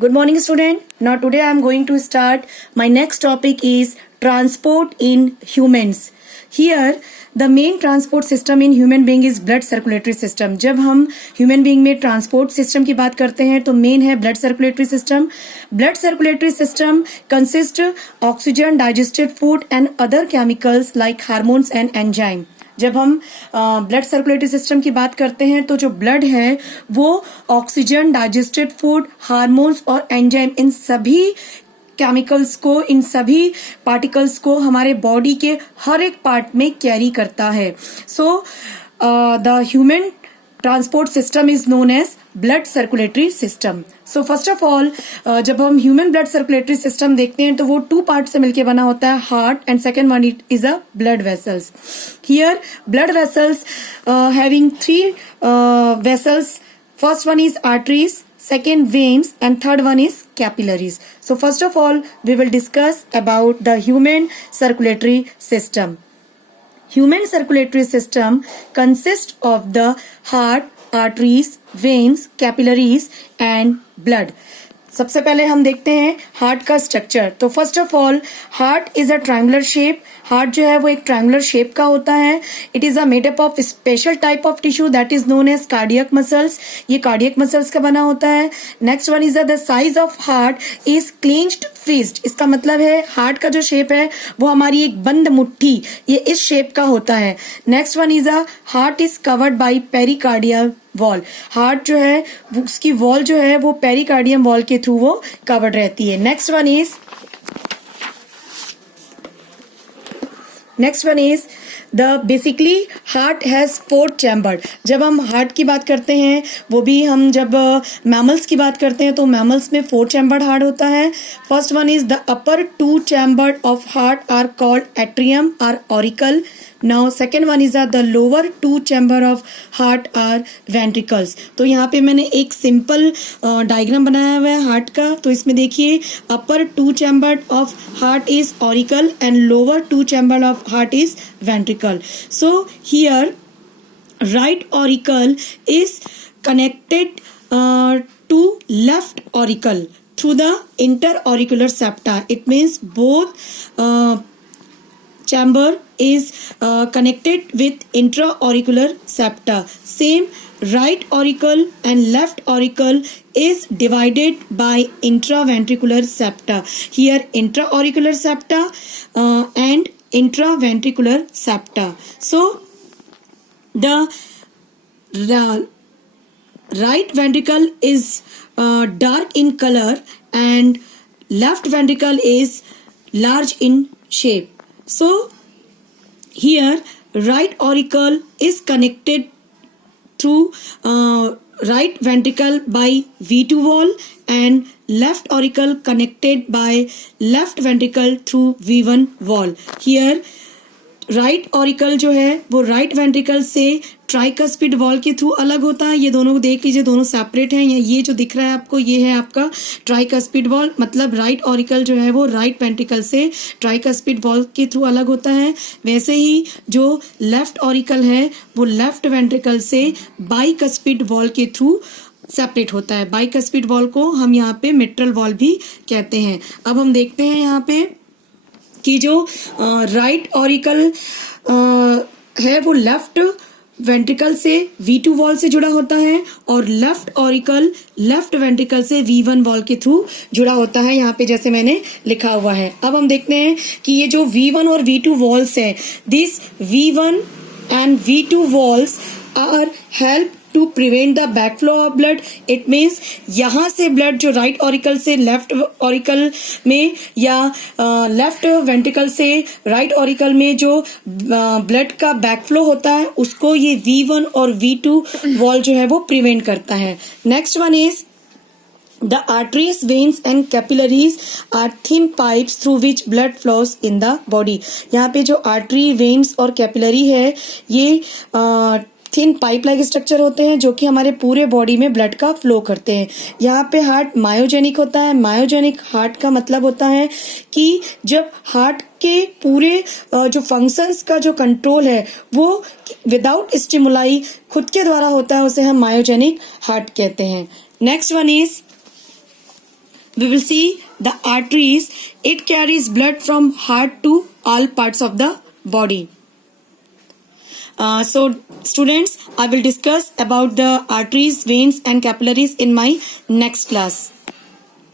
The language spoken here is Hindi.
Good morning, student. Now today I am going to start. My next topic is transport in humans. Here the main transport system in human being is blood circulatory system. जब हम human being में transport system की बात करते हैं तो main है blood circulatory system. Blood circulatory system consists oxygen, digested food and other chemicals like hormones and enzyme. जब हम ब्लड सर्कुलेटरी सिस्टम की बात करते हैं तो जो ब्लड है वो ऑक्सीजन, डाइजेस्टेड फूड, हार्मोन्स और एंजाइम इन सभी केमिकल्स को, इन सभी पार्टिकल्स को हमारे बॉडी के हर एक पार्ट में कैरी करता है. So the human transport system is known as blood circulatory system. So first of all जब हम ह्यूमन ब्लड सर्कुलेटरी सिस्टम देखते हैं तो वो टू पार्ट से मिलकर बना होता है, heart and second one is a blood vessels. Here blood vessels having three vessels. First one is arteries, second veins and third one is capillaries. So first of all we will discuss about the human circulatory system. Human circulatory system consists of the heart, arteries, veins, capillaries and blood. सबसे पहले हम देखते हैं हार्ट का स्ट्रक्चर. तो first of all heart is a triangular shape. Heart जो है वो एक ट्रायंगुलर शेप का होता है. It is a made up of special type of tissue that is known as cardiac muscles. ये कार्डियक मसल्स का बना होता है. Next one is the size of heart is clenched fist. इसका मतलब है हार्ट का जो शेप है वो हमारी एक बंद मुट्ठी, ये इस शेप का होता है. Next one is a heart is covered by pericardial wall. Heart जो है उसकी वॉल जो है वो पेरिकार्डियम वॉल के थ्रू वो कवर्ड रहती है. Next one is the basically heart has 4 chamber. जब हम हार्ट की बात करते हैं, वो भी हम जब मैमल्स की बात करते हैं तो मैमल्स में 4 चैम्बर्ड हार्ट होता है. First one is the upper 2 chambered of heart are called atrium or auricle. Now second one is the lower 2 chamber of heart are ventricles. तो यहाँ पे मैंने एक सिंपल डायग्राम बनाया हुआ है हार्ट का. तो इसमें देखिए upper 2 chamber of heart is auricle and lower 2 chamber of heart is ventricle. So here right auricle is connected to left auricle through the interauricular septa. It means both chamber is connected with intraauricular septa. Same right auricle and left auricle is divided by intraventricular septa. Here intraauricular septa and intraventricular septa. So the right ventricle is dark in color and left ventricle is large in shape. So here right auricle is connected through right ventricle by V2 wall and left auricle connected by left ventricle through V1 wall. Here right auricle जो है वो राइट वेंट्रिकल से ट्राइकस्पिड वॉल के थ्रू अलग होता है. ये दोनों देख लीजिए, दोनों सेपरेट हैं. ये जो दिख रहा है आपको ये है आपका ट्राइकस्पिड वॉल. मतलब राइट ऑरिकल जो है वो राइट वेंट्रिकल से ट्राइकस्पिड वॉल के थ्रू अलग होता है. वैसे ही जो लेफ्ट ऑरिकल है वो लेफ्ट वेंट्रिकल से बाइकस्पिड वॉल के थ्रू सेपरेट होता है. बाइकस्पिड वॉल को हम यहाँ पे मिट्रल वॉल भी कहते हैं. अब हम देखते हैं यहाँ पे कि जो राइट ऑरिकल है वो लेफ्ट वेंट्रिकल से V2 वॉल से जुड़ा होता है और लेफ्ट ऑरिकल लेफ्ट वेंट्रिकल से V1 वॉल के थ्रू जुड़ा होता है. यहाँ पे जैसे मैंने लिखा हुआ है. अब हम देखते हैं कि ये जो V1 और V2 वॉल्स है, this V1 and V2 walls are help to prevent the backflow of blood. It means यहाँ से ब्लड जो राइट ऑरिकल से लेफ्ट ऑरिकल में या लेफ्ट वेंट्रिकल से राइट ऑरिकल में जो ब्लड का बैकफ्लो होता है उसको ये V1 और V2 वॉल जो है वो प्रिवेंट करता है. Next one is the arteries, veins and capillaries are thin pipes through which blood flows in the body. यहाँ पे जो आर्टरी, वेन्स और कैपिलरी है ये थिन पाइप लाइक स्ट्रक्चर होते हैं जो कि हमारे पूरे बॉडी में ब्लड का फ्लो करते हैं. यहाँ पे हार्ट मायोजेनिक होता है. मायोजेनिक हार्ट का मतलब होता है कि जब हार्ट के पूरे जो फंक्शंस का जो कंट्रोल है वो विदाउट स्टिमुलाई खुद के द्वारा होता है, उसे हम मायोजेनिक हार्ट कहते हैं. Next one is we will see the arteries. It carries blood from heart to all parts of the body. So students, I will discuss about the arteries, veins and capillaries in my next class.